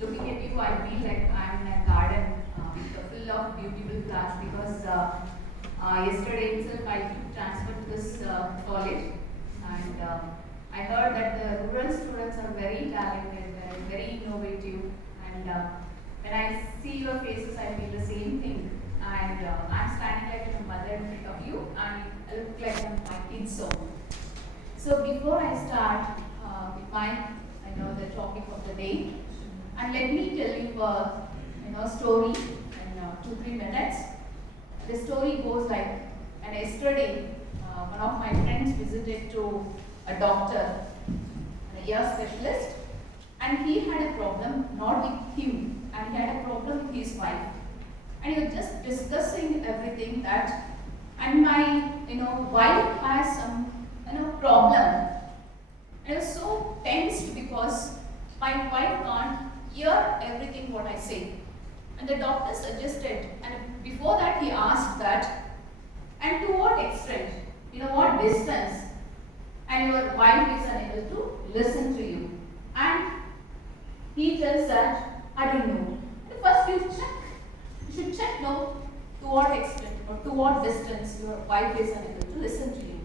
looking at you, I feel like I'm in a garden full of beautiful plants because yesterday itself I took transfer to this college, and I heard that the rural students are very talented, very innovative, and when I see your faces, I feel the same thing. And I'm standing like a mother in front of you, and I look like I'm my kids' own. So before I start with my, the topic of the day, and let me tell you a story in 2-3 minutes. The story goes like, and yesterday one of my friends visited to a doctor, an ear specialist, and he had a problem not with him, and he had a problem with his wife, and he was just discussing everything that, and my wife has some problem. I was so tensed because my wife can't hear everything what I say. And the doctor suggested, and before that he asked that, and to what extent, what distance, and your wife is unable to listen to you. And he tells that, I don't know. And first you should check no, to what extent or to what distance your wife is unable to listen to you.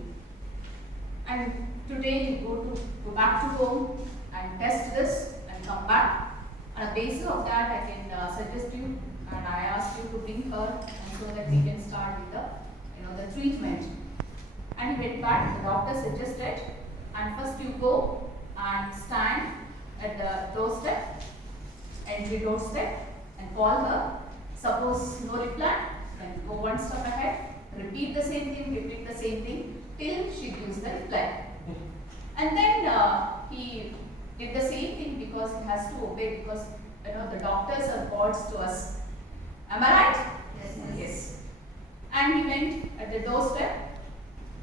And today you go back to home and test this and come back. On the basis of that, I can suggest you, and I ask you to bring her, and so that we can start with the treatment. And he went back. The doctor suggested, and first you go and stand at the doorstep, entry doorstep, and call her. Suppose no reply, then go one step ahead, repeat the same thing till she gives the reply. And then he did the same thing because he has to obey, because the doctors are gods to us. Am I right? Yes. And he went at the doorstep,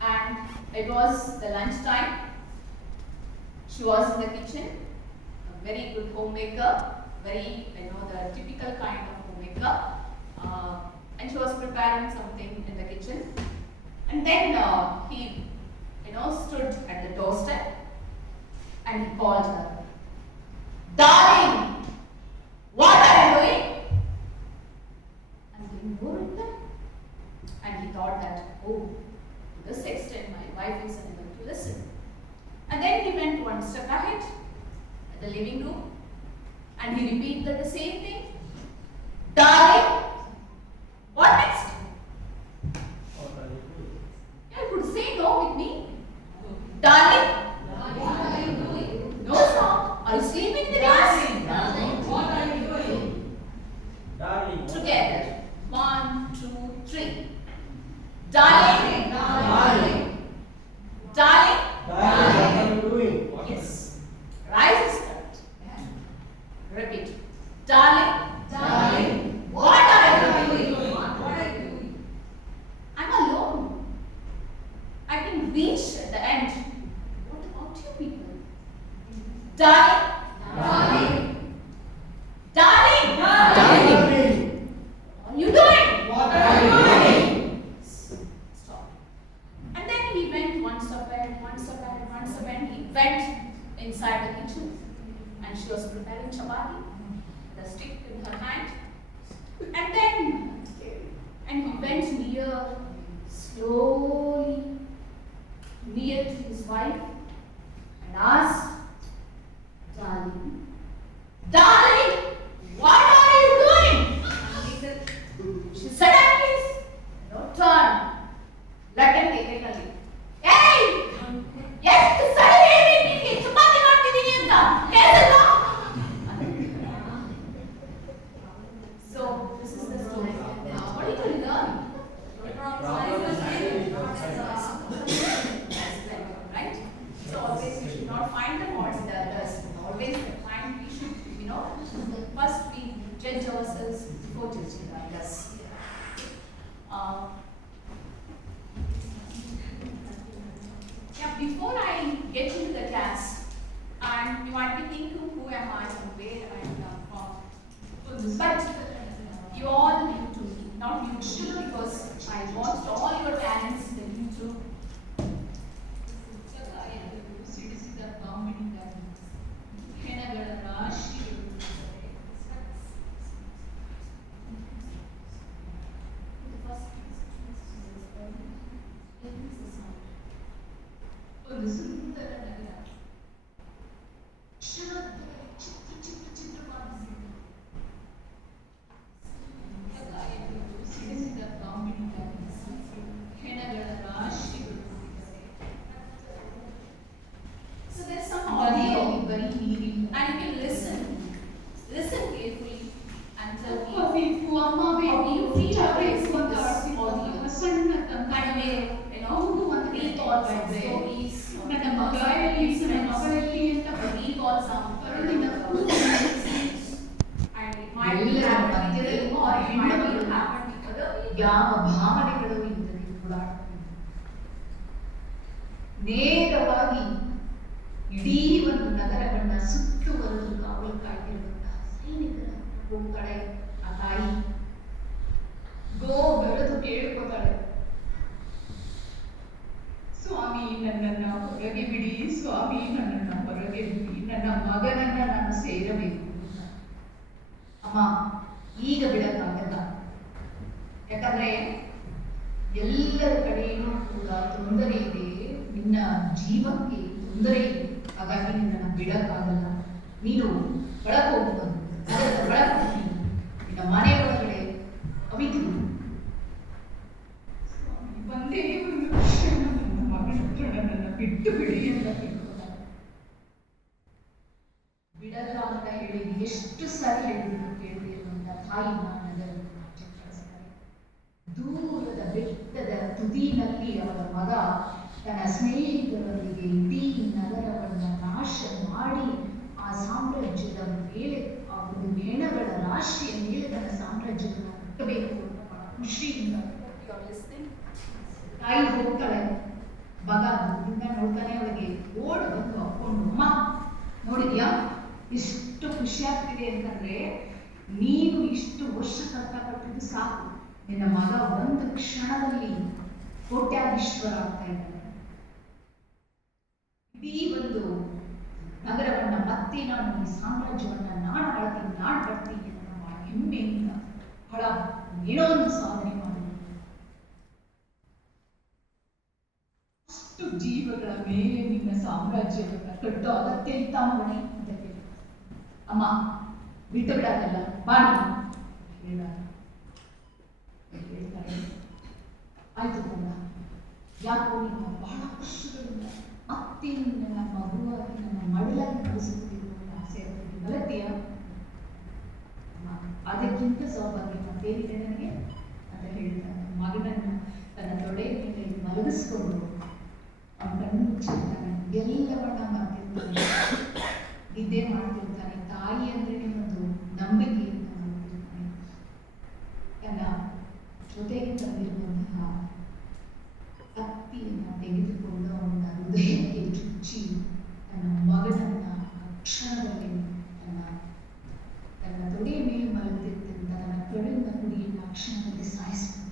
and it was the lunch time. She was in the kitchen, a very good homemaker, very the typical kind of homemaker, and she was preparing something in the kitchen. And then he stood at the doorstep, and he called her, "Darling, what are you doing?" And getting no reply. And he thought that, oh, to this extent my wife is unable to listen. And then he went one step ahead at the living room, and he repeated the same thing. "Darling, what next?" You could say no with me. "Darling, what are you doing?" No song. Are you sleeping with us? Darling, what are you doing? Darling. Together. 1, 2, 3. Darling. Darling. Darling. What are you doing? Yes. Rise start. Repeat. Darling. Darling. What are you doing? What are you doing? I'm alone. I can reach at the end. What about you people? Darling. Darling. Darling. Darling. What are you doing? What are you doing? Stop. And then he went one step ahead. He went inside the kitchen, and she was preparing chapati, the stick in her hand. And he went near, slowly, near to his wife, and asked, "Darling, darling, what are you doing?" She suddenly turned, laterally. "Hey! Yes, suddenly chapati ಮಾಡ್ತಿದ್ದೀನಿ ಅಂತ ಕೇಳಿಸಲ್ವಾ?" So this is the story. What are you going to learn? Right? So always you should not find the faults in the others. Always find we should, first we judge ourselves before judging others. Before I get into the class, and you might be thinking, who am I and where I come from? But you all knew to me, not you too, because I watched all your talents in YouTube. ಸಿಡಿಸಿದ comedy ಹೆಣಗಳ ರಾಶಿಗಳು ನೀರಿಲ್ಲ. And you can listen carefully and tell me, ಬೇಕು ಅಮ್ಮ how ಬೇಕು do you feel ಊಟ about ಬೇಕು ಅಂತ this audio? ಆಡ್ತಿರ್ತಾರಲ್ಲ, ಸಣ್ಣ And ತಂದೆ where, ಒಂದು read thoughts and ಇದ್ರೆ stories, ನನ್ನ ಮಗ ಎಲ್ಲಿ ನನ್ನ ಮಗಳಲ್ಲಿ ಅಂತ read thoughts on ಅರುಳಿನ and it might be happening or it might be happening to other people. ಯಾವ ಭಾವನೆಗಳು ಇಲ್ಲದೆ ಓಡಾಡ್ತಾರೆ. ನೇರವಾಗಿ ಇಡೀ ಒಂದು ನಗರವನ್ನ ಸುತ್ತುವರೆದು ಕಾವಲು ಕಾಯ್ತಿರುವಂತಹ ಸೈನಿಕರ ಹೋಗ್ತಾಳೆ ಆ ತಾಯಿ. ಗೋ ಬೆಳೆದು ಕೇಳ್ಕೊತಾಳೆ, ಸ್ವಾಮಿ ನನ್ನನ್ನ ಹೊರಗೆ ಬಿಡಿ, ಸ್ವಾಮಿ ನನ್ನನ್ನ ಹೊರಗೆ ಬಿಡಿ, ನನ್ನ ಮಗನನ್ನ ನಾನು ಸೇರಬೇಕು. ಅಮ್ಮ ಈಗ ಬಿಡಕ್ಕಾಗಲ್ಲ, ಯಾಕಂದ್ರೆ ಎಲ್ಲರ ಕಡೆಯೂ ಕೂಡ ತೊಂದರೆ ಇದೆ, ನಿನ್ನ ಜೀವಕ್ಕೆ ತೊಂದರೆ ಇದೆ, ಹಾಗಾಗಿ ನಿನ್ನನ್ನು ಬಿಡಕ್ಕಾಗಲ್ಲ. ನೀನು ಒಳಗೆ ಹೋಗ್ಬೋದು, ಒಳಗೆ ಹೋಗಿ ನಿನ್ನ ಮನೆ ಒಳಗಡೆ ಅವಿತು ಒಂದೇ ಒಂದು ಕ್ಷಣ ನನ್ನ ಮಗಳ ಹತ್ರ ನನ್ನನ್ನು ಬಿಟ್ಟು ಬಿಡಿ ಅಂತ ಕೇಳ್ಕೊತಾರೆ. ಬಿಡಲ್ಲ ಅಂತ ಹೇಳಿ ಎಷ್ಟು ಸಾರಿ ಹೇಳಿದ್ರು ಕೇಳಿರುವಂತ ತಾಯಿ ನಗರವನ್ನು ಆಚೆ ಕಳಿಸ್ತಾರೆ. ದೂರದ ಬೆಟ್ಟದ ತುದಿನಲ್ಲಿ ಅವರ ಮಗ ತನ್ನ ಸ್ನೇಹಿತರೊಂದಿಗೆ ಇಡೀ ನಗರವನ್ನು ನಾಶ ಮಾಡಿ ಆ ಸಾಮ್ರಾಜ್ಯದ ಮೇಲೆ, ಆ ಒಂದು ಮೇಣಗಳ ರಾಶಿಯ ಮೇಲೆ ತನ್ನ ಸಾಮ್ರಾಜ್ಯವನ್ನು ಕಟ್ಟಬೇಕು ಅಂತ ಬಹಳ ಖುಷಿಯಿಂದ ತಾಯಿ ಹೋಗ್ತಾಳೆ. ಮಗ ದೂರದಿಂದ ನೋಡ್ತಾನೆ, ಅವಳಿಗೆ ಓಡ್ ಬಂದು ಹಾಕೊಂಡು, ಅಮ್ಮ ನೋಡಿದ್ಯಾ ಎಷ್ಟು ಖುಷಿ ಆಗ್ತಿದೆ ಅಂತಂದ್ರೆ, ನೀನು ಇಷ್ಟು ವರ್ಷ ಕಷ್ಟಪಟ್ಟಿದ್ದು ಸಾಕು, ನಿನ್ನ ಮಗ ಒಂದು ಕ್ಷಣದಲ್ಲಿ ಕೋಟ್ಯಾಧೀಶ್ವರ ಆಗ್ತಾ ಇದ್ದಾನೆ. ಇಡೀ ಒಂದು ನಗರವನ್ನ ಮತ್ತೆ ನಾನು ಈ ಸಾಮ್ರಾಜ್ಯವನ್ನ ನಾನು ಆಳ್ತೀನಿ, ನಾನು ಬರ್ತೀನಿ ಅಂತ ಬಹಳ ಹೆಮ್ಮೆಯಿಂದ ಬಹಳ ಏನೋ ಒಂದು ಸಾಧನೆ ಮಾಡಿ ಅಷ್ಟು ಜೀವಗಳ ಮೇಲೆ ನಿನ್ನ ಸಾಮ್ರಾಜ್ಯವನ್ನ ಕಟ್ಟೋ ಅಗತ್ಯ ಇತ್ತ ಮಗನೇ ಅಂತ ಕೇಳಿ, ಅಮ್ಮ ಬಿಟ್ಟು ಬಿಡಾಗಲ್ಲ ಬಾಡಿ ಹೇಳ್ತಾರೆ. ಆಯ್ತು ಕಂದ, ಯಾಕೋ ನಿಮ್ಮ ಬಹಳ ವರ್ಷಗಳಿಂದ ಮತ್ತೆ ನನ್ನ ಮಗುವಾಗಿ ನನ್ನ ಮಡಲಾಗಿ ಕಳಿಸುತ್ತಿರುವ ಆಸೆ ಆಗ್ತದೆ, ಬಲತ್ತೀಯ? ಅದಕ್ಕಿಂತ ಸೌಭಾಗ್ಯ ಮತ್ತೇನಿದೆ ನನಗೆ ಅಂತ ಹೇಳ್ತಾನೆ. ಮಗನನ್ನ ತನ್ನ ತೊಡೆ ಮೇಲೆ ಮಲಗಿಸ್ಕೊಂಡು ಅವನ ಕಣ್ಣು ಮುಚ್ಚಿರ್ತಾನೆ, ಎಲ್ಲವನ್ನ ಮಾಡ್ತಿರ್ತಾನೆ, ನಿದ್ದೆ ಮಾಡ್ತಿರ್ತಾನೆ. ತಾಯಿ ಅಂದ್ರೆ ಒಂದು ನಂಬಿಕೆಯಿಂದ ಮಾಡ್ತಿರ್ತಾನೆ. ತನ್ನ ಜೊತೆಗೆ ತಂದಿರುವಂತಹ ಕತ್ತಿಯನ್ನ ತೆಗೆದುಕೊಂಡು ಅವನ ಹೃದಯಕ್ಕೆ ಚುಚ್ಚಿ ತನ್ನ ಮಗನನ್ನ ಕ್ಷಣದಲ್ಲಿ ತನ್ನ ತೊಡೆಯ ಮೇಲೆ ಮಲಗುತ್ತಿದ್ದಂತ ತನ್ನ ಕರುಳಿನ ಕುಡಿಯನ್ನ ಕ್ಷಣದಲ್ಲಿ ಸಾಯಿಸ್ತಾನೆ.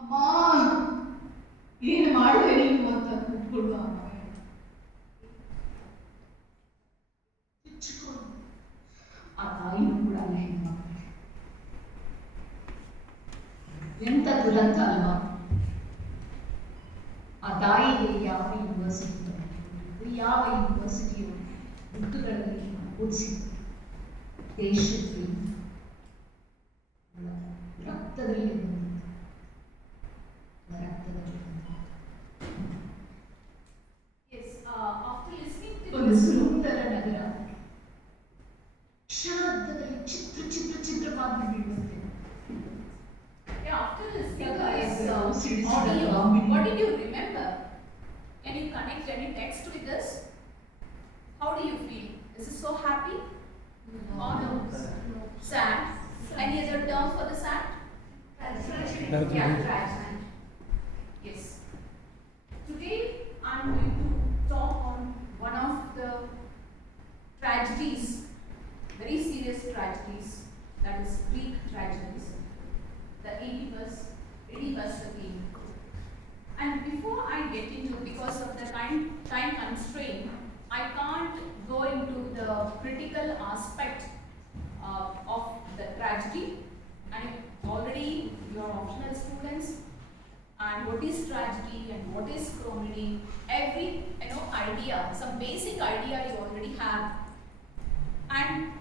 ಅಮ್ಮ ಏನು ಮಾಡುವೆ ನೀನು ಅಂತ ಕೂತ್ಕೊಳ್ಳುವ ಆ ತಾಯಿನೂ ಕೂಡ ಅಲ್ಲ ಹೆಣ್ಮಕ್ಳು. ಎಂತ ದುರಂತ ಅಲ್ವಾ? ಆ ತಾಯಿಗೆ ಯಾವ ಯೂನಿವರ್ಸಿಟಿಯು ಋತುಗಳಲ್ಲಿ ಓದಿಸಿದ್ರು, ದೇಶಕ್ಕೆ ರಕ್ತದಲ್ಲಿ ಒಂದು ಸುಂದರ ನಗರ ಕ್ಷಣದಲ್ಲಿ ಚಿತ್ರವಾಗಿ ಬೀಳುತ್ತೆ. After listening to Yeah, this audio, what did you remember? Can you connect any text with this? How do you feel? Is it so happy? Or no? Sad? Any other term for the sad? Yeah, tragic. Yes. Today I'm going to talk on one of the tragedies, very serious tragedies, that is Greek tragedies, the Oedipus the king. And before I get into, because of the time constraint, I can't go into the critical aspect of the tragedy. And already you are optional students, and what is tragedy and what is comedy, every idea, some basic idea you already have. And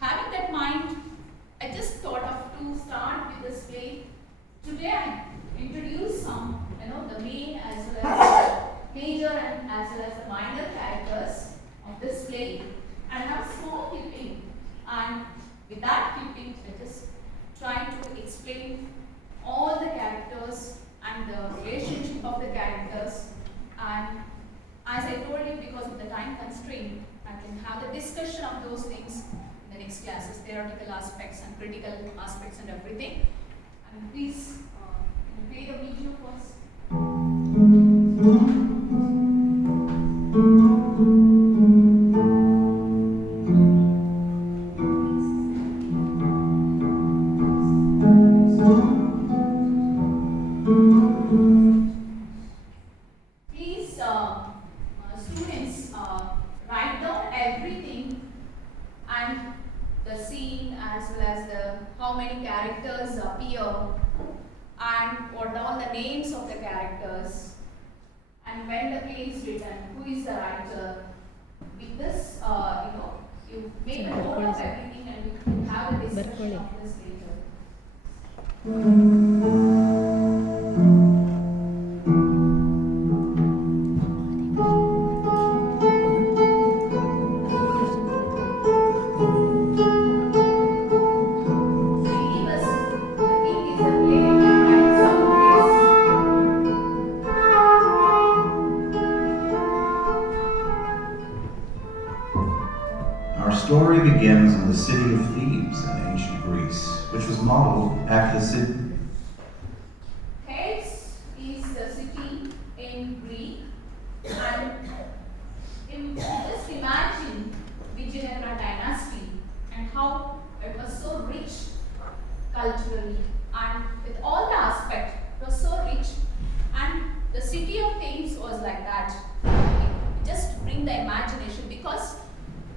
having that mind, I just thought of to start with this play. Today I introduce some, the main as well as major and as well as the minor characters of this play, and I have a small clipping, and with that clipping I just try to explain all the characters and the relationship of the characters, and as I told you, because of the time constraint, I can have the discussion of those things in the next classes, theoretical aspects and critical aspects and everything. And please play the video first. Please, students, write down everything and the scene as well as the how many characters appear and what all the names of the characters and when the play is written, who is the writer. With this, you make a note of everything and you can have a discussion of this later. Our story begins in the city of Thebes in ancient Greece, which was modeled after the city. Thebes is the city in Greek, and just imagine Vijayanagara dynasty and how it was so rich culturally and with all the aspect, it was so rich, and the city of Thebes was like that. Just bring the imagination, because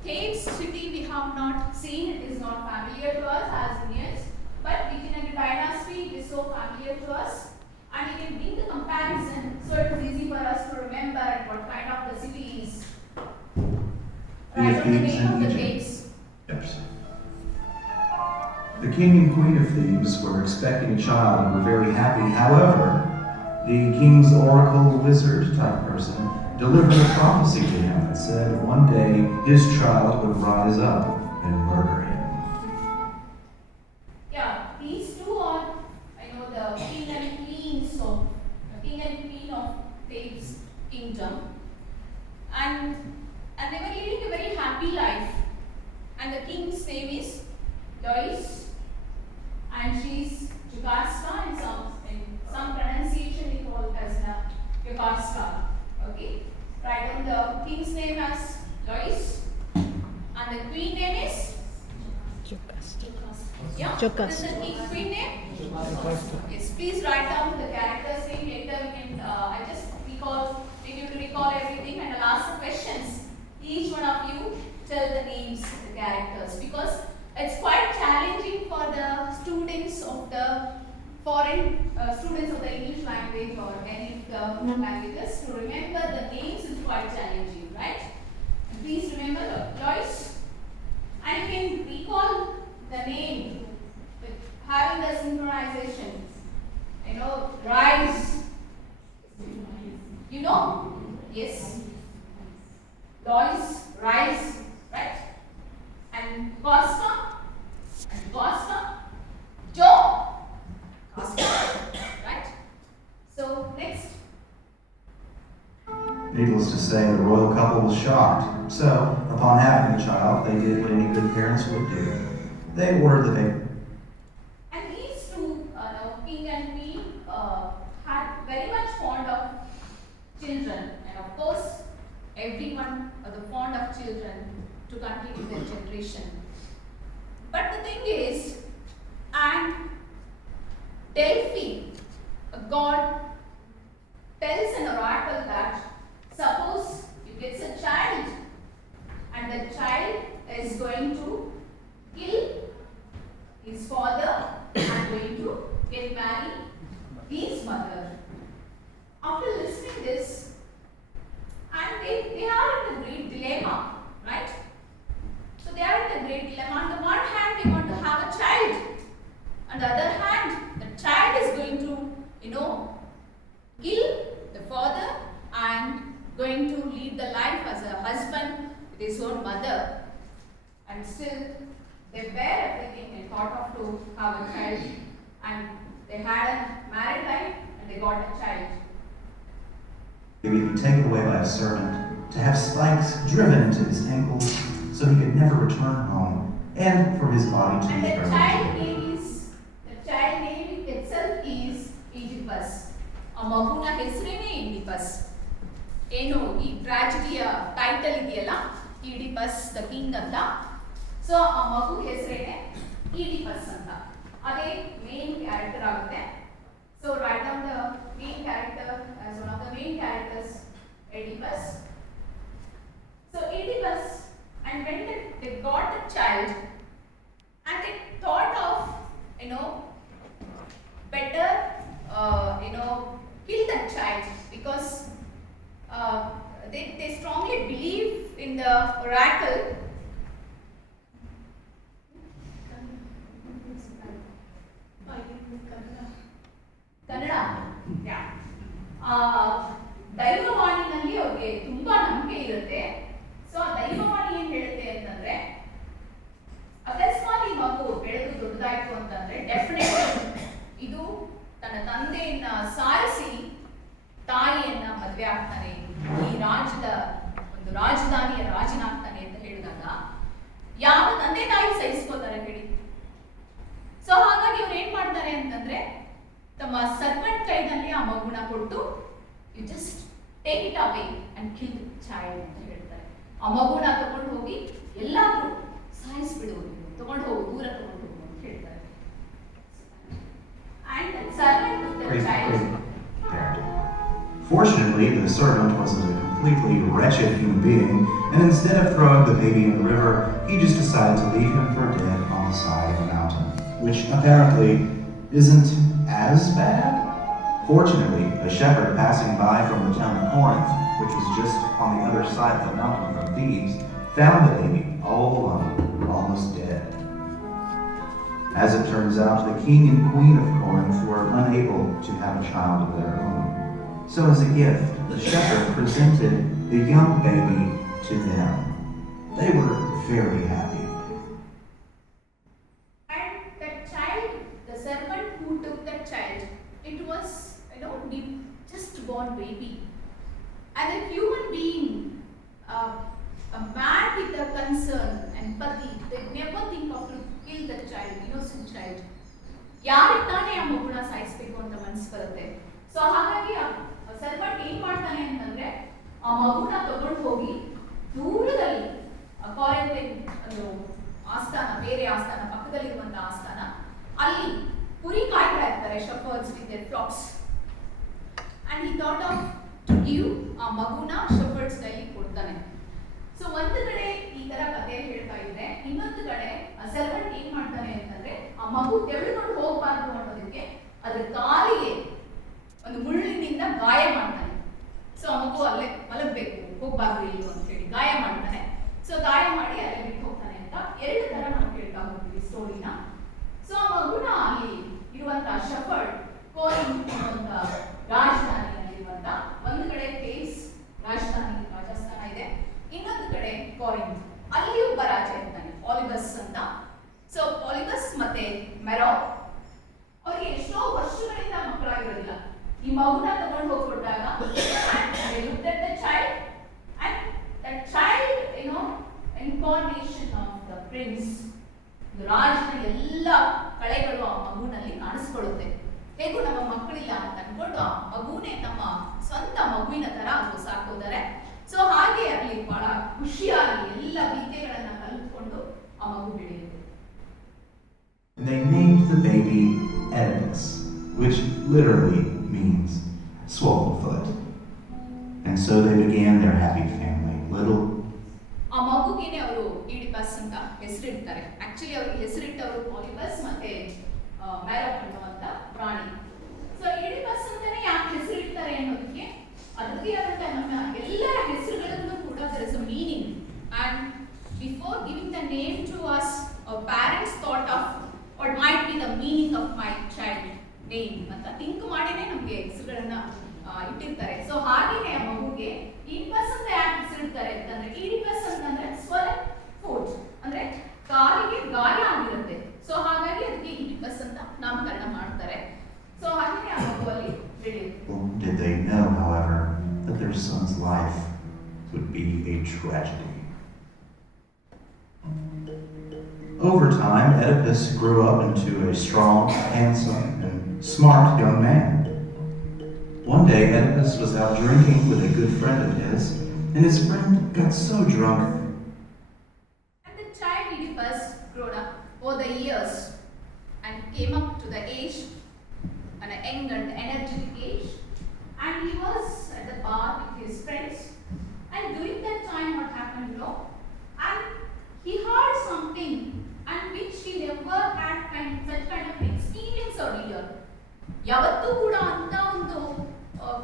Thebes city we have not seen, it is not familiar to us as Indians, but Vijayanagara dynasty is so familiar to us, and you can bring the comparison so it is easy for us to remember what kind of the city is. Write down the name of the Thebes. Yes. The king and queen of Thebes were expecting a child and were very happy. However, the king's oracle wizard type person delivered a prophecy to him that said one day his child would rise up and murder him. Yeah, these two are, the king and queen of Thebes kingdom, and they were living a very happy life. And the king's name is Lois, and she's Jocasta, in some pronunciation we call as Jocasta. Okay, write down the king's name as Lois, and the queen name is Jocasta. yeah. Jocasta. What is the king's queen name? Yes, please write down the character's name later. We can. I just need you to recall everything, and I'll ask the questions. Each one of you tell the names of the characters, because it's quite challenging for the students of the foreign students of the English language or any of the languages to remember the names is quite challenging, right? And please remember Lois, and you can recall the name with having the synchronization. Rise. Yes. Lois, rise, right? And Costa, Joe, Costa, right? So next. Needless to say, the royal couple was shocked. So, upon having a child, they did what any good parents would do. They ordered the baby. And these two, king and queen, had very much fond of children, and of course, everyone was fond of children to continue their generation. But the thing is, and Delphi, a god, tells an oracle that suppose you get a child, and the child is going to kill his father and going to get married his mother. After listening this, and they are in a great dilemma, right? So they are in a great dilemma. On the one hand, they want to have a child. On the other hand, the child is going to, kill the father and going to lead the life as a husband with his own mother, and still they bear everything and thought of to have a child, and they had a married life and they got a child. He would be taken away by a servant, to have spikes driven into his ankles so he could never return home, and for his body to And be the buried. child name itself is Oedipus. ಆ ಮಗುನ ಹೆಸರೇನೆ Oedipus. ಏನು ಈ ಟ್ರಾಜಿಡಿಯ title ಇದೆಯಲ್ಲ, Oedipus the king ಅಂತ. So ಆ ಮಗು ಹೆಸರೇನೆ Oedipus ಅಂತ. ಅದೇ ಮೇನ್ ಕ್ಯಾರೆಕ್ಟರ್ ಆಗುತ್ತೆ. So write down the main character as one of the main characters, Oedipus. So Oedipus, and when they got the child, and they thought of, better, kill that child, because they strongly believe in the oracle. Kannada? Yeah. ದೈವವಾಣಿನಲ್ಲಿ ಅವ್ರಿಗೆ ತುಂಬಾ ನಂಬಿಕೆ ಇರುತ್ತೆ. So ಆ ದೈವವಾಣಿ ಏನ್ ಹೇಳುತ್ತೆ ಅಂತಂದ್ರೆ, ಅಕಸ್ಮಾತ್ ಈ ಮಗು ಬೆಳೆದು ದೊಡ್ಡದಾಯ್ತು ಅಂತಂದ್ರೆ ಡೆಫಿನೆಟ್ ಇದು ತನ್ನ ತಂದೆಯನ್ನ ಸಾರಿಸಿ ತಾಯಿಯನ್ನ ಮದುವೆ ಆಗ್ತಾನೆ, ಈ ರಾಜ್ಯದ ಒಂದು ರಾಜಧಾನಿಯ ರಾಜನಾಗ್ತಾನೆ ಅಂತ ಹೇಳಿದಾಗ ಯಾವ ತಂದೆ ತಾಯಿ ಸಹಿಸ್ಕೋತಾರೆ ಹೇಳಿ. ಸೊ ಹಾಗಾಗಿ ಅವ್ರು ಏನ್ ಮಾಡ್ತಾರೆ ಅಂತಂದ್ರೆ, ತಮ್ಮ ಸರ್ವೆಂಟ್ ಕೈನಲ್ಲಿ ಆ ಮಗುನ ಕೊಟ್ಟು, you just take it away and kill the child ಅಂತ ಹೇಳ್ತಾರೆ. ಆ ಮಗುನ ತಗೊಂಡು ಹೋಗಿ ಎಲ್ಲಾದ್ರೂ ಸಾಯಿಸ್ಬಿಡುವುದು, ತಗೊಂಡು ಹೋಗು, ದೂರ ತಗೊಂಡು ಹೋಗು ಅಂತ ಹೇಳ್ತಾರೆ. And the servant took the child. Fortunately, the servant was a completely wretched human being, and instead of throwing the baby in the river, he just decided to leave him for dead on the side of a mountain, which apparently isn't as bad. Fortunately, a shepherd passing by from the town of Corinth, which was just on the other side of the mountain from Thebes, found the baby all alone, almost dead. As it turns out, the king and queen of Corinth were unable to have a child of their own. So as a gift, the shepherd presented the young baby to them. They were very happy. And that child, the servant who took that child, it was, just born baby. And a human being, a man with a concern, empathy, they never think of to kill the child, innocent child. ಯಾರಿಗೆ ತಾನೇ ಆ ಮಗುನ ಸಾಯಿಸ್ಬೇಕು ಅಂತ ಮನಸ್ಸು ಬರುತ್ತೆ. So ಹಾಗಾಗಿ ಆ servant ಏನ್ ಮಾಡ್ತಾನೆ ಅಂತಂದ್ರೆ, ಆ ಮಗುನ ತಗೊಂಡು ಹೋಗಿ ದೂರದಲ್ಲಿ ಕ್ವಾರಂಟೈನ್ ಒಂದು ಆಸ್ಥಾನ, ಬೇರೆ ಆಸ್ಥಾನ, ಪಕ್ಕದಲ್ಲಿರುವಂತಹ ಆಸ್ಥಾನ, ಅಲ್ಲಿ ಕುರಿ ಕಾಯ್ತಾ ಇರ್ತಾರೆ, shepherds with their flocks. And he thought of to give ಆ ಮಗುನ ಶೆಫರ್ಡ್ಸ್ ಕೈಲಿ ಕೊಡ್ತಾನೆ. ಸೊ ಒಂದು ಕಡೆ ಈ ತರ ಕಥೆ ಹೇಳ್ತಾ ಇದ್ರೆ, ಇನ್ನೊಂದು ಕಡೆ ಆ ಸರ್ವೆಂಟ್ ಏನ್ ಮಾಡ್ತಾನೆ ಅಂತಂದ್ರೆ, ಆ ಮಗು ತೆಗೆದುಕೊಂಡು ಹೋಗ್ಬಾರ್ದು ಅನ್ನೋದಕ್ಕೆ ಅದ್ರ ಕಾಲಿಗೆ ಒಂದು ಮುಳ್ಳಿನಿಂದ ಗಾಯ ಮಾಡ್ತಾನೆ. ಸೊ ಆ ಮಗು ಅಲ್ಲೇ ಮಲಗಬೇಕು, ಹೋಗ್ಬಾರ್ದು ಇಲ್ಲು ಅಂತ ಹೇಳಿ ಗಾಯ ಮಾಡ್ತಾನೆ. ಸೊ ಗಾಯ ಮಾಡಿ ಅಲ್ಲೇ ಬಿಟ್ಟು ಹೋಗ್ತಾನೆ ಅಂತ ಎರಡು ತರ ನಾವು ಕೇಳ್ತಾ ಹೋಗ್ತೀವಿ ಸ್ಟೋರಿನ. ಸೊ ಆ ಮಗುನ ಅಲ್ಲಿ ಇರುವಂತಹ ಶೆಫರ್ಡ್ ಕೋರಿಂತ್ ಅನ್ನುವಂತ ರಾಜಧಾನಿಯಲ್ಲಿರುವಂತ, ಒಂದು ಕಡೆ ಥೇಬ್ಸ್ ರಾಜಧಾನಿ ರಾಜಸ್ಥಾನ ಇದೆ, ಇನ್ನೊಂದು ಕಡೆ ಕೋರಿಂತ್, ಅಲ್ಲಿ ಒಬ್ಬ ರಾಜ ಇರ್ತಾನೆ ಆಲಿಬಸ್ ಅಂತ. ಸೊ ಆಲಿಬಸ್ ಮತ್ತೆ ಮೆರೋ ಅವ್ರಿಗೆ ಎಷ್ಟೋ ವರ್ಷಗಳಿಂದ ಮಕ್ಕಳಾಗಿರೋದಿಲ್ಲ. ಈ ಮಗುನ ತಗೊಂಡು ಹೋಗ್ಕೊಟ್ಟಾಗ ಇನ್ಕಾರ್ನೇಷನ್ ಆಫ್ ದ ಪ್ರಿನ್ಸ್, ರಾಜನ ಎಲ್ಲ ಕಳೆಗಳು ಆ ಮಗುನಲ್ಲಿ ಕಾಣಿಸ್ಕೊಳ್ಳುತ್ತೆ. ಹೇಗೂ ನಮ್ಮ ಮಕ್ಕಳಿಲ್ಲ ಅಂತ ಅನ್ಕೊಂಡು ಆ ಮಗುನೇ ನಮ್ಮ ಸ್ವಂತ ಮಗುವಿನ ತರ ಅವರು ಸಾಕೋತಾರೆ. ಸೊ ಹಾಗೆ ಅಲ್ಲಿ ಬಹಳ ಖುಷಿಯಾಗಿ ಎಲ್ಲ ವಿದ್ಯೆಗಳನ್ನ ಕಲಿತ್ಕೊಂಡು ಆ ಮಗು ಬೆಳೆಯುತ್ತೆ. And they named the baby Oedipus, which literally means swollen foot. And so they began their happy family. Little. ಆ ಮಗುಗೇನೆ ಅವರು ಈಡಿಪಸ್ ಅಂತ ಹೆಸರಿಡ್ತಾರೆ. ಆಕ್ಚುಲಿ ಅವ್ರಿಗೆ ಹೆಸರಿಟ್ಟವರು ಆಲಿಬಸ್ ಮತ್ತೆ ಮ್ಯಾರೋ ಅನ್ನುವಂತ ಪ್ರಾಣಿ. ಸೊ ಈಡಿಪಸ್ ಅಂತಾನೆ ಯಾಕೆ ಹೆಸರಿಡ್ತಾರೆ ಅನ್ನೋದಕ್ಕೆ ಅದಕ್ಕೆ ಆದಂತ ನಮ್ಮ ಎಲ್ಲರ ಹೆಸರುಗಳನ್ನು ಕೂಡ there is a meaning. And before giving the name to us, our parents thought of what might be the meaning of my child name ಅಂತ ಥಿಂಕ್ ಮಾಡಿನೇ ನಮಗೆ ಹೆಸರುಗಳನ್ನ ಇಟ್ಟಿರ್ತಾರೆ. ಸೊ ಹಾಗೇನೆ ಆ ಮಗುಗೆ ಈಡಿಪಸ್ ಅಂತ ಯಾಕೆ be a tragedy. Over time, Oedipus grew up into a strong, handsome, and smart young man. One day, Oedipus was out drinking with a good friend of his, and his friend got so drunk. And the child Oedipus grew up over the years and came up to the age, an young and energetic age, and he was at the bar with his friends. And during that time, what happened, and he heard something, and which he never had such kind of experience earlier. ಯಾವತ್ತೂ ಕೂಡ ಅಂತ ಒಂದು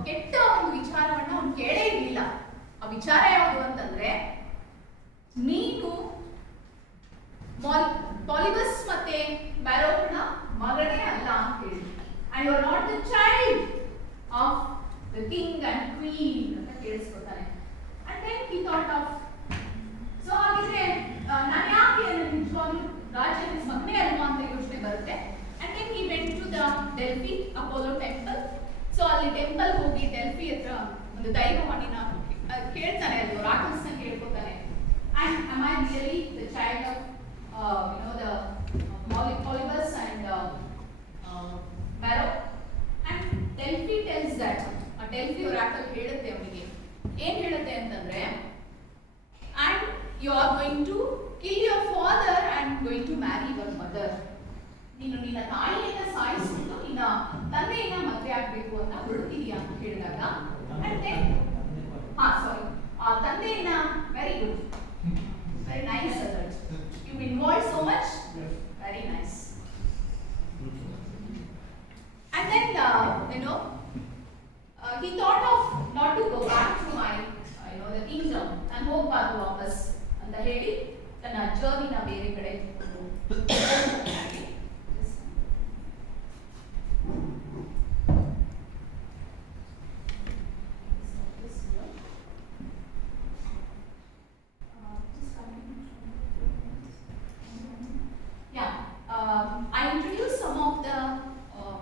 ಕೆಟ್ಟ ಒಂದು ವಿಚಾರವನ್ನು ಅವನು ಕೇಳೇ ಇರಲಿಲ್ಲ. ಆ ವಿಚಾರ ಯಾವುದು ಅಂತಂದ್ರೆ, ನೀನು ಪಾಲಿಬಸ್ ಮತ್ತೆ ಬ್ಯಾರೋನ ಮಗನೇ ಅಲ್ಲ ಅಂತ ಹೇಳಿ, and you are not the child of the king and queen ಅಂತ ಕೇಳಿಸ್ಕೊತಾನೆ. And then he thought of, so ಹಾಗಿದ್ರೆ ನಾನು ಯಾಕೆ ನಿಜವಾಗ್ಲೂ ರಾಜನ ಮಗನೇ ಅಲ್ವಾ ಅಂತ ಯೋಚನೆ ಬರುತ್ತೆ. And then he went to the Delphi Apollo temple. So ಅಲ್ಲಿ ಟೆಂಪಲ್ ಹೋಗಿ ಡೆಲ್ಫಿ ಹತ್ರ ಒಂದು ದೈವವಾಣಿನ ಕೇಳ್ತಾನೆ, ಅಲ್ಲಿ ರಾಟಲ್ಸ್ನ ಕೇಳ್ಕೊತಾನೆ. And am I really the child of the Oedipus and Pharaoh? And Delphi tells that, Delphi oracle ಹೇಳುತ್ತೆ ಅವನಿಗೆ, ಏನ್ ಹೇಳುತ್ತೆ ಅಂತಂದ್ರೆ, and you are going to kill your father and going to marry your mother. ನೀನು ನಿನ್ನ ತಾಯಿಯನ್ನ ಸಾಯಿಸ್ಬಿಟ್ಟು ನಿನ್ನ ತಂದೆಯನ್ನ ಮದುವೆ ಆಗ್ಬೇಕು ಅಂತ ಹೊರಡ್ತಿದೀಯ ಅಂತ ಹೇಳಿದಾಗ, and then ಆ ತಂದೆಯನ್ನ very good, very nice alert, you involve so much, very nice. And then he thought of not to go back to my the kingdom and ಹೋಗ್ಬಾರ್ದು ವಾಪಸ್ ಅಂತ ಹೇಳಿ ತನ್ನ ಜರ್ನಿನ ಬೇರೆ ಕಡೆ I introduce some of the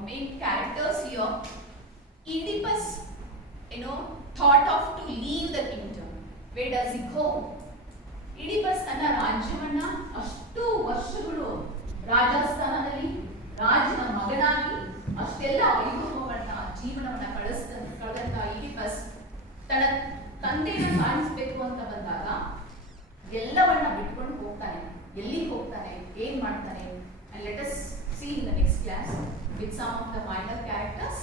main characters here. Oedipus, thought of to leave the kingdom. Where does he go? Oedipus ತನ್ನ ರಾಜ್ಯವನ್ನ ಅಷ್ಟು ವರ್ಷಗಳು ರಾಜಸ್ಥಾನದಲ್ಲಿ ರಾಜನ ಮಗನಾಗಿ ಅಷ್ಟೆಲ್ಲ ವೈಭವವನ್ನ ಜೀವನವನ್ನ ಕಳೆದಂತ Oedipus ತನ್ನ ತಂದೆಯನ್ನು ಸಾಯಿಸಬೇಕು ಅಂತ ಬಂದಾಗ ಎಲ್ಲವನ್ನ ಬಿಟ್ಕೊಂಡು ಹೋಗ್ತಾನೆ. ಎಲ್ಲಿಗೆ ಹೋಗ್ತಾನೆ, ಏನ್ ಮಾಡ್ತಾನೆ? And let us see in the next class with some of the minor characters.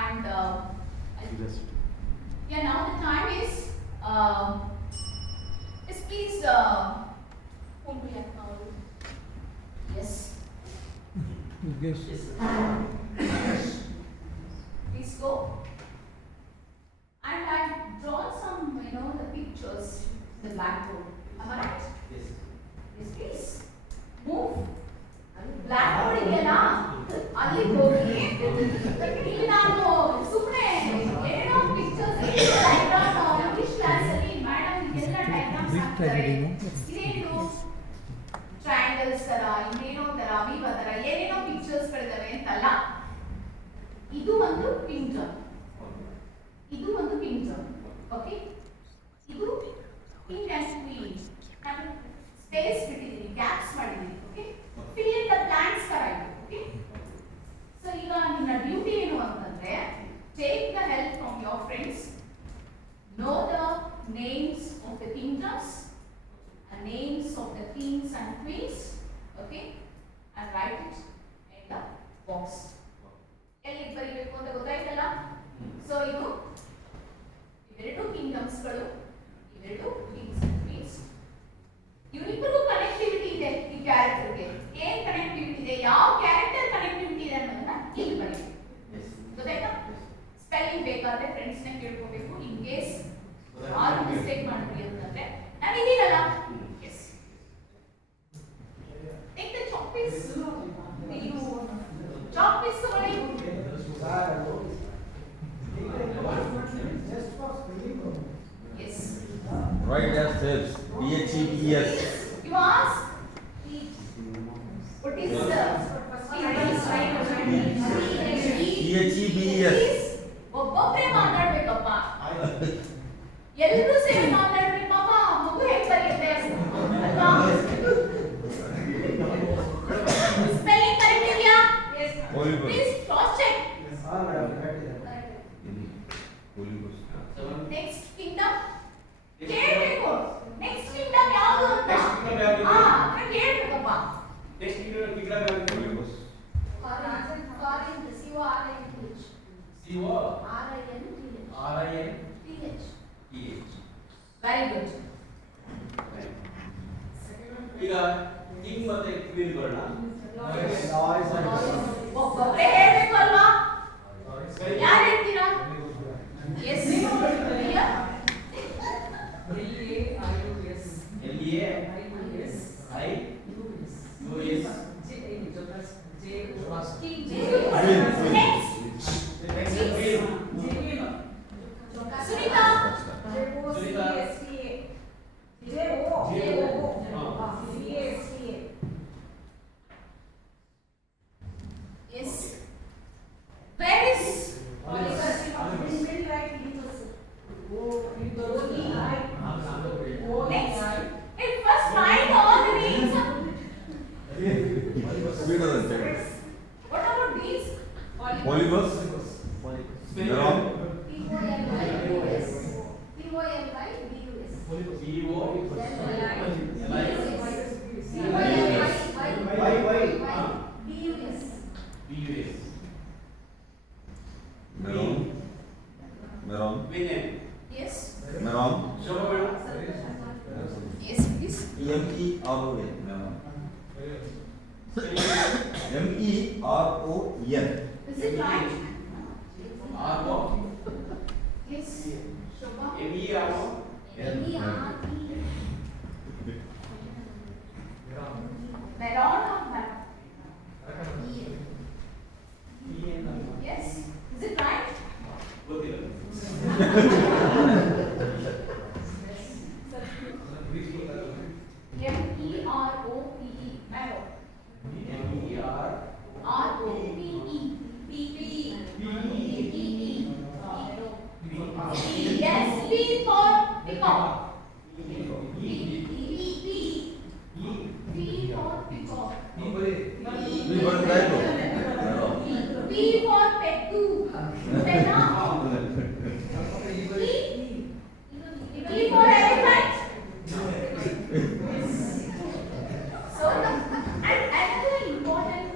And yeah, now the time is please whom we have called? Yes. Yes. Please go. And I've drawn some, the pictures in the blackboard. Am I right? Yes. Yes, please. Move. Blackboard ಇದೆಯಲ್ಲ, ಅಲ್ಲಿಗೆ ಹೋಗಿ ಇಲ್ಲಿ ನಾನು ಸುಮ್ಮನೆ ಏನೋ pictures diagram English ಕ್ಲಾಸಲ್ಲಿ madam ಇದೆಲ್ಲ diagrams ಹಾಕ್ತಾರೆ. ಇದೇನು ಟ್ರಯಾಂಗಲ್ಸ್ ತರ, ಇನ್ನೇನೋ ತರ, ಅಮೀಬಾ ತರ ಏನೇನೋ ಪಿಕ್ಚರ್ಸ್ ಗಳಿದಾವೆ ಅಂತಲ್ಲ. ಇದು ಒಂದು ಪಿಂಕ್ಟರ್, ಇದು ಒಂದು ಪಿಂಕ್ಟರ್. ಓಕೆ, ಇದು ಕಿಂಗ್ ಅಂಡ್ ಕ್ವೀನ್. ನಾನು ಸ್ಪೇಸ್ ಬಿಟ್ಟಿದ್ದೀನಿ, ಗ್ಯಾಪ್ಸ್ ಮಾಡಿದ್ದೀನಿ. Okay, fill in the blanks ತರ ಇದೆ. ಓಕೆ, ಸೊ ಈಗ ನಿನ್ನ ಡ್ಯೂಟಿ ಏನು ಅಂತಂದ್ರೆ, take the help from your friends, know the names of the kingdoms and names of the kings and queens, okay, and write it in the box. ಎಲ್ಲಿ ಬರೀಬೇಕು ಅಂತ ಗೊತ್ತಾಯ್ತಲ್ಲ? ಸೊ ಇದು ಇವೆರಡು ಕಿಂಗ್ಡಮ್ಸ್ಗಳು, ಇವೆರಡು ಕಿಂಗ್ಸ್ ಅಂಡ್ ಕ್ವೀನ್ಸ್. ಇವರಿಬ್ಬರಿಗೂ ಕನೆಕ್ಟಿವಿಟಿ ಇದೆ. ಈ ಕ್ಯಾರೆಕ್ಟರ್ಗೆ ಏನ್ ಕನೆಕ್ಟಿವಿಟಿ ಇದೆ, ಯಾವ ಕ್ಯಾರೆಕ್ಟರ್ ಕನೆಕ್ಟಿವಿಟಿ ಇದೆ ಅನ್ನೋದನ್ನ ಇಲ್ಲಿ ಬರೀಬೇಕು. ಗೊತ್ತಾಯ್ತಾ? ಸ್ಪೆಲ್ಲಿಂಗ್ ಬೇಕಾದ್ರೆ ಫ್ರೆಂಡ್ಸ್ ನ ಕೇಳ್ಕೋಬೇಕು. ಇನ್ ಕೇಸ್ ಯಾರು ಮಿಸ್ಟೇಕ್ ಮಾಡಿದ್ರಿ ಅಂತಂದ್ರೆ ನಾನು ಇದೀನಲ್ಲ. Yes, take the chalk piece. ನೀವು ಚಾಕ್ ಪೀಸ್ ತಗೊಳ್ಳಿ. ಎಸ್, Write as this. PHEBS. you ask what is the PHEBS. ಒಬ್ಬೊಬ್ಬರೇ ಮಾತಾಡ್ಬೇಕಪ್ಪ, ಎಲ್ಲರೂ ಸೇರಿ ಮಾತಾಡ Very good. ಈಗ ಕಿಂಗ್ ಮತ್ತೆ ಕ್ವೀನ್ ಬರೋಣ. ಒಬ್ಬೊಬ್ಬರೇ ಹೇಳ್ಬೇಕು ಅಲ್ವಾ? ಯಾರು ಹೇಳ್ತೀರಾ? Yes. Here. Sunita. Yes. Where is next? It first find all the names. What about these? Oedipus. Neuron. Neuron. Yes. Neuron. Yes, please. MERON. Neuron. MERON. Is it right? Yes. Shobha. Meron or Meron? Yes. Is it right? M-E-R-O-P-E. Meron. R-O-P-E. P-E. P-E. Yes, P for peacock. P for peacock. P for pettu. Penna. P for elephant. So another important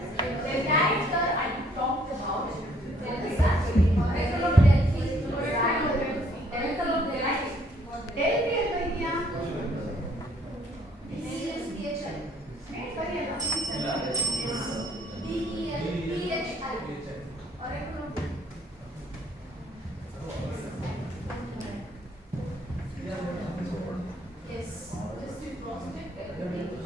character I talked about is Oracle of Delphi. Oracle of Delphi. Delphi is India. D-E-S-P-H-I. D-E-L-P-H-I. Oracle of Delphi. Yes. Just to cross check everything.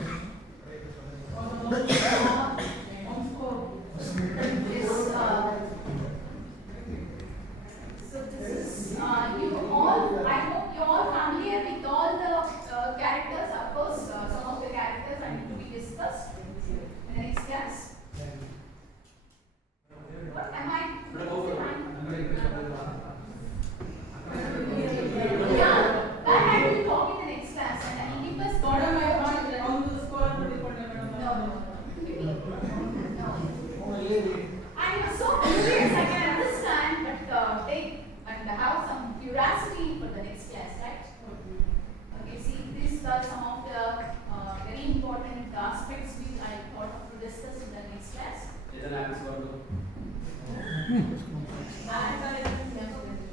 So this is you all. I hope you all familiar with all the characters. Of course, some of the characters are need to be discussed in the next class. What am I? Yeah, that I will talk in the next class. And Oedipus got on my heart. No. I was so curious. I can understand, but take and have some curiosity for the next class, right? Okay. See, these are some of the very important aspects which I thought to discuss in the next class.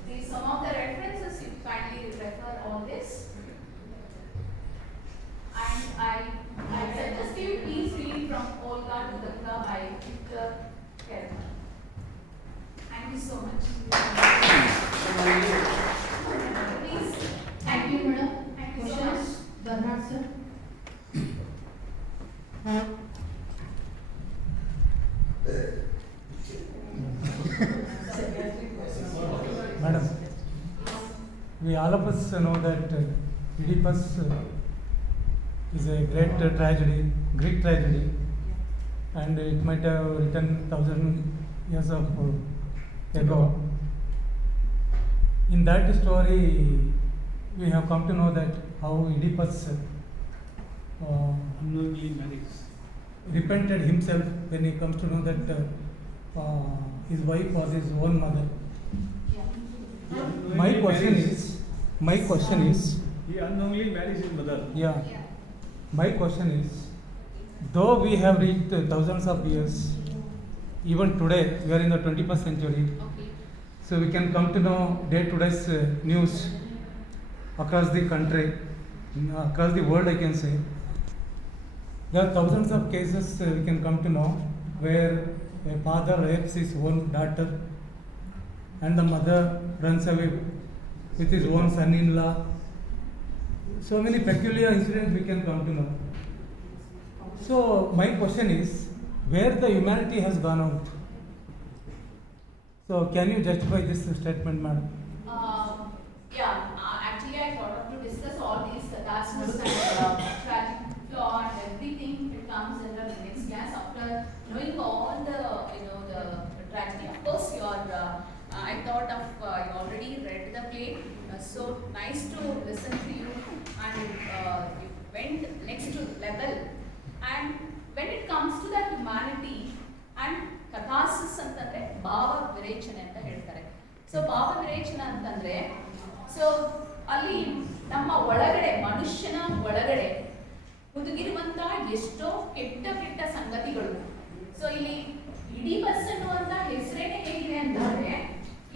These some of the references you kindly refer on this. And I suggest you please read from Olga to Ganga by Victor Kerman. Thank you so much. Please. Thank you, madam. Thank you so much. Questions? Bernard, sir. Madam, we all of us know that Oedipus is a great tragedy, Greek tragedy, and it might have written 1,000 years ago. In that story, we have come to know that how Oedipus unknowingly marries. repented himself when he comes to know that his wife was his own mother. My question is, He unknowingly marries his mother. yeah, my question is, though we have reached thousands of years, even today we are in the 21st century, so we can come to know day-to-day news. across the country, across the world, I can say. There are thousands of cases we can come to know where a father rapes his own daughter and the mother runs away with his own son-in-law. So many peculiar incidents we can come to know. So my question is, where the humanity has gone out? So can you justify this statement, madam? Actually I thought of to discuss all these catharsis and tragic flaw and everything. It comes under the next class after knowing all the tragedy. Of course, I thought of you already read the play, so nice to listen to you, and you went next level. And when it comes to the humanity and catharsis ಅಂತಂದ್ರೆ ಭಾವ ವಿರೇಚನೆ ಅಂತ ಹೇಳ್ತಾರೆ. So ಭಾವ ವಿರೇಚನೆ ಅಂತಂದ್ರೆ ಅಲ್ಲಿ ನಮ್ಮ ಒಳಗಡೆ ಮನುಷ್ಯನ ಒಳಗಡೆ ಹುದುಗಿರುವಂತ ಎಷ್ಟೋ ಕೆಟ್ಟ ಕೆಟ್ಟ ಸಂಗತಿಗಳು. ಸೊ ಇಲ್ಲಿ ಈಡಿಪಸ್ ಅನ್ನುವಂತ ಹೆಸರೇನೆ ಹೇಗಿದೆ ಅಂತಂದ್ರೆ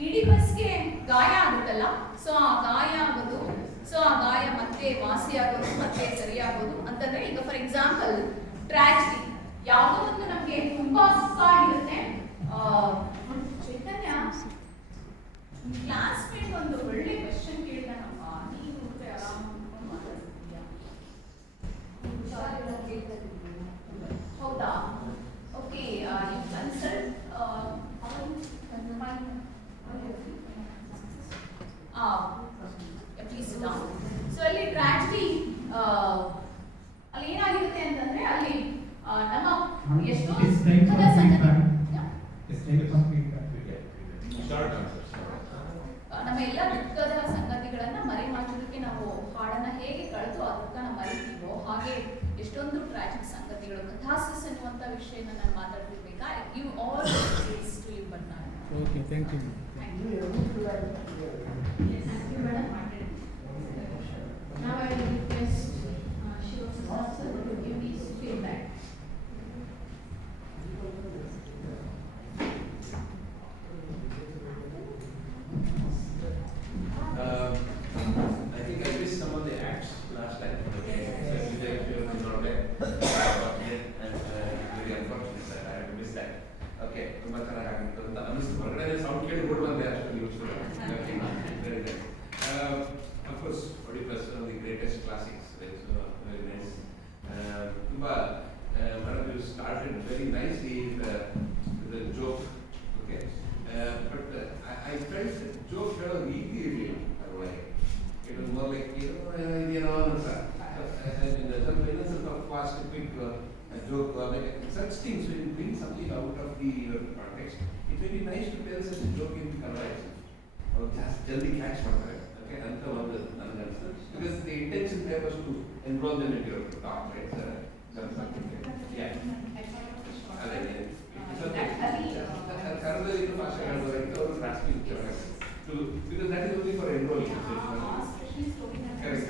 ಈಡಿಪಸ್ಗೆ ಗಾಯ ಆಗುತ್ತಲ್ಲ, ಸೊ ಆ ಗಾಯ ಆಗೋದು, ಸೊ ಆ ಗಾಯ ಮತ್ತೆ ವಾಸಿ ಆಗೋದು, ಮತ್ತೆ ಸರಿಯಾಗೋದು ಅಂತಂದ್ರೆ, ಈಗ ಫಾರ್ ಎಕ್ಸಾಂಪಲ್ ಟ್ರಾಜಿಡಿ ಯಾವುದೋ ಒಂದು ನಮಗೆ ತುಂಬಾ ಸುಖ ಆಗಿರುತ್ತೆ. ಚೈತನ್ಯ ಕ್ಲಾಸ್ಮೇಟ್ ಒಂದು ಒಳ್ಳೆ ಕ್ವೆಶ್ಚನ್ ಕೇಳಿದಾನಪ್ಪ, ನೀನು ಆರಾಮ ಮಾತಾಡ್ತಿದ್ಯಾ? ಹೌದಾ? Okay, you consult please down. So ಅಲ್ಲಿ ಟ್ರಾಜಿಡಿ ಅಲ್ಲಿ ಏನಾಗಿರುತ್ತೆ ಅಂತಂದ್ರೆ ಅಲ್ಲಿ ನಮ್ಮ ಎಷ್ಟೋ ಸುಖದ ಸಂಗತಿ, ನಮ್ಮ ಎಲ್ಲ ದುಃಖದ ಸಂಗತಿಗಳನ್ನ ಮರೆಮಾಚೋದಕ್ಕೆ ನಾವು ಹಾಡನ್ನ ಹೇಗೆ ಕಳೆದು ಆ ದುಃಖನ ಮರಿತೀವೋ ಹಾಗೆ ಎಷ್ಟೊಂದು ಟ್ರಾಜಿಕ್ ಸಂಗತಿಗಳು, ಕಥಾಸಿಸ್ ಅನ್ನುವಂಥ ವಿಷಯನ ನಾನು ಮಾತಾಡ್ತಿರ್ಬೇಕಾ. Give all details to you but ನಾನು. Okay, thank you. Thank you. Thank you, madam. Now I will request Shiva sir to give his feedback. I think I missed some of the acts last time. Okay, especially the film is not there. And very unfortunate that I have missed that. Okay, ತುಂಬಾ ಚೆನ್ನಾಗಿತ್ತು ಅಂತ ಅನಿಸ್ತು. ಹೊರಗಡೆ sound ಕೇಳಿ ಓಡ್ ಬಂದೆ ಅಷ್ಟೊಂದು useful. Okay, very good. Of course, Oedipus, one of the greatest classics. It's very nice. ತುಂಬಾ madam, you started very nicely with the joke. Okay, but I felt the joke ಹೇಳೋ ರೀತಿ ಇರಲಿಲ್ಲ. It was more like, ಸ್ವಲ್ಪ fast, quick joke, such things. When you bring something out of the context, it may be nice to tell such a joke in Kannada. Just jaldi catch ಮಾಡ್ತಾರೆ. Okay, ಅಂತ ಒಂದು ನನಗೆ ಅನಿಸ್ತು. Because the intention there was to enroll them into your talk, right? Yeah. ಅದೇ ಕನ್ನಡದಲ್ಲಿ ಇನ್ನು ಭಾಷೆ ಹೇಳೋದಕ್ಕೆ ಅವರು practice because that is only for enrolling. Correct.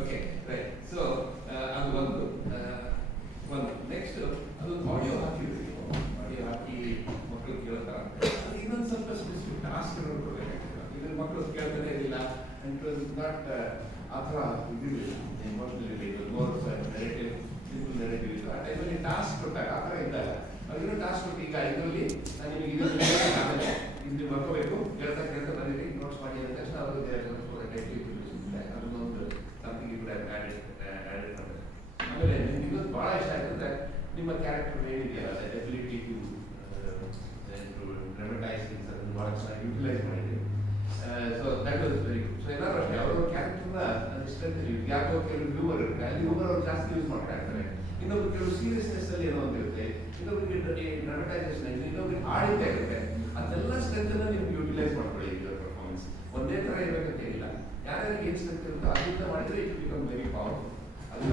Okay, right. So, ಅದು ಒಂದು ನೆಕ್ಸ್ಟ್ ಅದು ಆಡಿಯೋ ಹಾಕಿದ್ವಿ. ಆಡಿಯೋ ಹಾಕಿ ಮಕ್ಕಳು ಕೇಳ್ತಾರ. ಅದು ಇನ್ನೊಂದು ಸ್ವಲ್ಪ ಸ್ಪೆಸಿಫಿಕ್ ಟಾಸ್ಕ್ ಕೊಡಬೇಕಾಗ್ತದೆ. ಇದನ್ನು ಮಕ್ಕಳು ಕೇಳ್ತಾನೆ ಇರಲಿಲ್ಲ. ಅಂಡ್ ಇಟ್ ವಾಸ್ ನಾಟ್ ಆ ಥರ ಇದಿರಲಿಲ್ಲ. ಎಮೋಷನಲಿ ಇದು ಮೋರ್ ನೆರೇಟಿವ್, ಸಿಂಪಲ್ ನೆರೇಟಿವ್ ಇತ್ತು. ಆ ಟೈಮಲ್ಲಿ ಟಾಸ್ಕ್ ಕೊಟ್ಟಾಗ ಆ ಥರ ಇದ್ದಾಗ ಅವ್ರಿಗೂ ಟಾಸ್ಕ್ ಕೊಟ್ಟು, ಈಗ ಇದರಲ್ಲಿ ನಾನು ನಿಮಗೆ ಇದರಲ್ಲಿ ಆಮೇಲೆ ಇಲ್ಲಿ ಬರ್ಕೋಬೇಕು, ಕೇಳ್ತಾ ಬಂದಿರಿ, ನೋಟ್ಸ್ ಮಾಡಿ ಅಂದ ತಕ್ಷಣ ಅವರು ಅದನ್ನೊಂದು ಸಮಥಿಂಗ್ ಕೂಡ ಆ್ಯಡೆಡ್ ಮಾಡಿದೆ. ಆಮೇಲೆ ನಿಮ್ಗೆ ಇನ್ನೊಂದು ಭಾಳ ಇಷ್ಟ ಆಗ್ತದೆ, ನಿಮ್ಮ ಕ್ಯಾರೆಕ್ಟರ್ ಏನಿದೆಯಲ್ಲ, ಎಬಿಲಿಟಿ ಟು ಡ್ರಾಮಟೈಸ್ ಥಿಂಗ್ಸ್, ಅದನ್ನು ಭಾಳ ಚೆನ್ನಾಗಿ ಯುಟಿಲೈಸ್ ಮಾಡಿದ್ದೀವಿ. So that was very good. So ಎಲ್ಲರೂ ಅಷ್ಟೇ ಅವ್ರ ಕ್ಯಾರೆಕ್ಟರ್ನ ಸ್ಟ್ರೆಂತ್ ಯಾಕೋ ಕೆಲವು ಹ್ಯೂಮರ್ ಇರುತ್ತೆ, ಅಲ್ಲಿ ಹ್ಯೂಮರ್ ಅವ್ರು ಜಾಸ್ತಿ ಯೂಸ್ ಮಾಡ್ತಾ ಇರ್ತಾರೆ. ಇನ್ನೊಬ್ರು ಕೆಲವು ಸೀರಿಯಸ್ನೆಸ್ ಅಲ್ಲಿ ಏನೋ ಒಂದು ಇರುತ್ತೆ, ಇನ್ನೊಬ್ರಿಗೆ ಡ್ರಾಮಟೈಸೇಷನ್, ಇನ್ನೊಬ್ರಿಗೆ ಹಾಡಿದ್ದೇ ಇರುತ್ತೆ. ಅದೆಲ್ಲ ಸ್ಟ್ರೆಂತನ್ನು ನೀವು ಯುಟಿಲೈಸ್ ಮಾಡ್ಕೊಳ್ಳಿ. ಯುವರ್ ಪರ್ಫಾರ್ಮೆನ್ಸ್ ಒಂದೇ ಥರ ಇರಬೇಕಂತ ಇಲ್ಲ. ಯಾರ್ಯಾರಿಗೆ ಏನು ಸ್ಟ್ರೆಂತ್ ಇರುತ್ತೋ ಅದರಿಂದ ಮಾಡಿದರೆ ಇಟ್ ಬಿಕಮ್ ವೆರಿ ಪವರ್ಫುಲ್. ಅದು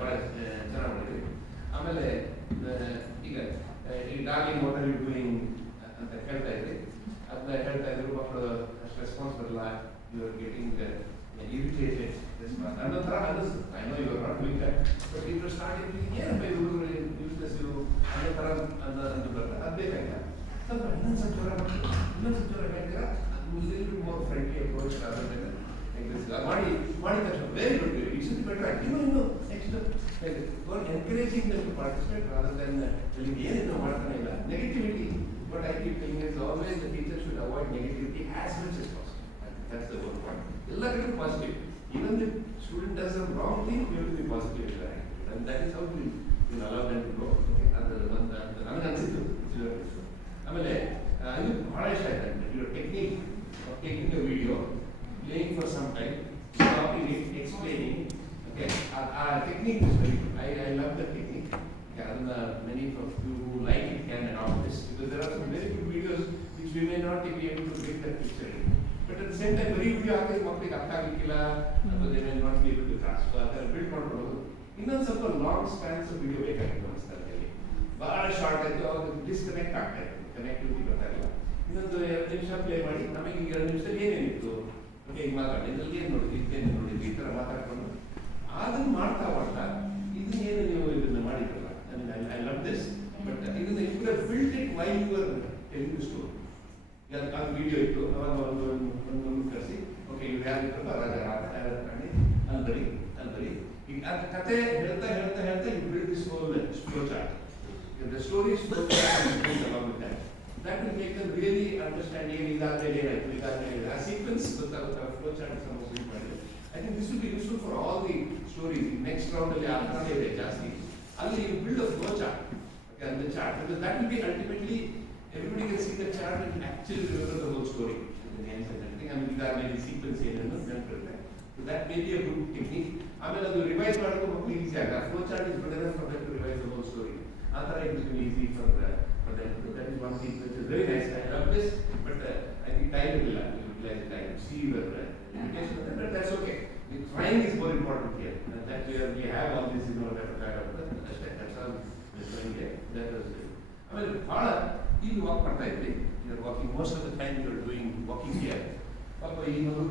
ಭಾಳ ಚೆನ್ನಾಗಿ ಮಾಡಿದ್ವಿ. ಆಮೇಲೆ ಈಗ ಈ darling what are you doing ಅಂತ ಹೇಳ್ತಾ ಇದ್ರಿ, ಅದನ್ನ ಹೇಳ್ತಾ ಇದ್ರು. ಮಕ್ಕಳು ಅಷ್ಟು ರೆಸ್ಪಾನ್ಸ್ ಬರಲ್ಲ, ಯು ಆರ್ ಗೆಟಿಂಗ್ ಇರಿಟೇಟೆಡ್ ಅನ್ನೋ ಥರ ಅನ್ನಿಸ್ತು. I know you are not doing that, but it was starting ಏನಪ್ಪ ಇದು ಹುಡುಗರು ಯೂಸ್ಲೆಸ್ ಇವು ಅನ್ನೋ ಥರ ಅಂತ ಬರ್ತದೆ. ಅದು ಬೇಕಾಗಿಲ್ಲ. ಸ್ವಲ್ಪ ಇನ್ನೊಂದು ಸ್ವಲ್ಪ ಜ್ವರ ಹೇಳ್ತೀರಾ, ಅದು little bit more friendly approach ಅದನ್ನು ಮಾಡಿದ ತಕ್ಷಣ very good, it should be better. ಇನ್ನು next encouraging them to participate rather than telling ಏನೇನು ಮಾಡ್ತಾನೆ ಇಲ್ಲ negativity. But I keep telling is always the teacher should avoid negativity as much as possible. That's the whole point. ಎಲ್ಲ ಕಡೆ positive. Even the student does a wrong thing, you have to be positive in their attitude, and that is how we will allow them to grow. ಅದು ನನಗೆ ಅನಿಸಿದ್ದು. ಆಮೇಲೆ ಇದು ಬಹಳ ಇಷ್ಟ ಆಯ್ತು. Your technique of taking a video, playing for some time, stopping it, explaining. Okay, ಆ technique is very good. I love the technique. ಅದನ್ನ many of you who like it can adapt this, because there are some very good videos which we may not be able to get that picture. But at the same time ಬರೀ video ಹಾಕಿದ್ರೆ ಮಕ್ಕಳಿಗೆ ಅರ್ಥ ಆಗಲಿಕ್ಕಿಲ್ಲ, ಅಥವಾ they may not be able to grasp. ಆ ಥರ build ಮಾಡ್ಕೊಳ್ಳೋದು. ಇನ್ನೊಂದು ಸ್ವಲ್ಪ ಲಾಂಗ್ ಸ್ಪ್ಯಾನ್ಸ್ ವಿಡಿಯೋ ಬೇಕಾಗಿತ್ತು ಅನಿಸ್ತಾರೆ. ಬಹಳ ಶಾರ್ಟ್ ಆಯಿತು, ಅವಾಗ ಡಿಸ್ಕನೆಕ್ಟ್ ಆಗ್ತಾ ಇತ್ತು, ಕನೆಕ್ಟಿವಿಟಿ ಗೊತ್ತಾಗಲ್ಲ. ಇನ್ನೊಂದು 2 ನಿಮಿಷ ಪ್ಲೇ ಮಾಡಿ ನಮಗೆ ಈಗ 2 ನಿಮಿಷದಲ್ಲಿ ಏನೇನಿತ್ತು, ಓಕೆ ಈಗ ಮಾತಾಡಿ, ಇದ್ರಲ್ಲಿ ಏನು ನೋಡಿದ್ವಿ, ಇದೇನು ನೋಡಿದ್ವಿ, ಈ ಥರ ಮಾತಾಡ್ಕೊಂಡು ಅದನ್ನು ಮಾಡ್ತಾ ಇದನ್ನೇನು ನೀವು ಇದನ್ನು ಮಾಡಿದ್ರಲ್ಲ, ಐ ಲವ್ ದಿಸ್. ಬಟ್ ಇದನ್ನು you have built it while you are telling the story. ಅದು ವಿಡಿಯೋ ಇತ್ತು, ಅವಾಗ ಒಂದು ಕರೆಸಿ, ಓಕೆ ಇವ್ರು ಯಾರಿದ್ರು ಅಲ್ಲಿ ಬರೀ ಈಗ ಅದು ಕತೆ ಹೇಳ್ತಾ you build this whole flow chart. The story is so along with that. That will make them really understand a sequence with the flow chart is most important. I think this will be useful for all the stories. Next round will be Jasti. Only you build a flow chart, okay, and the chart, because that will be ultimately everybody can see the chart and actually remember the whole story. The names and everything. I mean, there are many sequence here and there. So that may be a good technique. I mean, the revise part of the easy. Flow chart is better enough for them to revise the whole story. It become easy for them. So that is one thing which is very nice. I love this, but I think time will utilize time. See your education, but that's okay. The trying is more important here. And that we have all this in our repertoire. That's all we're doing here. That was it. I mean, you walk part time. You're walking most of the time. You're doing walking here. Papa, you know,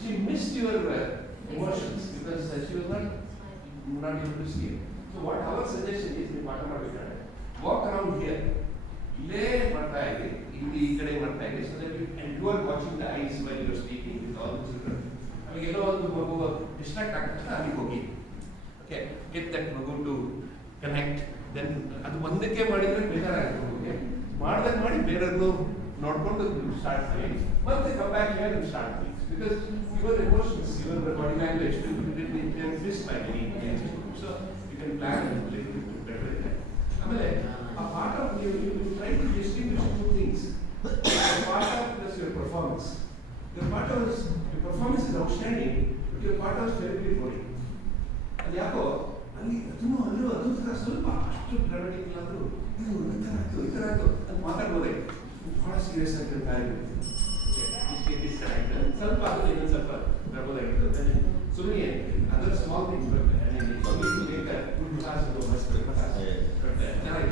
she missed your emotions because she was not able to see it. So what our suggestion is, walk around here. So that you are watching the eyes while you are speaking with all the children. I mean, distract okay, get that magu to connect. Then ಅದು ಒಂದಕ್ಕೆ ಮಾಡಿದ್ರೆ ಬೇಜಾರಾಗುತ್ತೆ. ಮಾಡಿ ಬೇರೆಲ್ಲೂ ನೋಡ್ಕೊಂಡು start ಮಾಡಿ ಮತ್ತೆ come back here and start things, because your emotions, your body language will be miss by many. So you can plan and live it better. ಆಮೇಲೆ ಆ part of you try to distinguish two things. Part of plus your performance. Your part of your performance is outstanding, but your part of terribly boring. ಅದು ಯಾಕೋ ಅಲ್ಲಿ ಅದು ಸ್ವಲ್ಪ ಅಷ್ಟು dramatic ಇಲ್ಲಾದರೂ ಈ ಥರ ಆಯಿತು ಅದು ಮಾತಾಡ್ಬೋದೇ, ಬಹಳ ಸೀರಿಯಸ್ ಆಗಿರ್ತಾ ಸ್ವಲ್ಪ ಅದು ಇನ್ನೊಂದು ಸ್ವಲ್ಪ ಬರ್ಬೋದಾಗಿತ್ತು. ಸುಮ್ಮನೆ ಅದರ small things but class must but ಚೆನ್ನಾಗಿ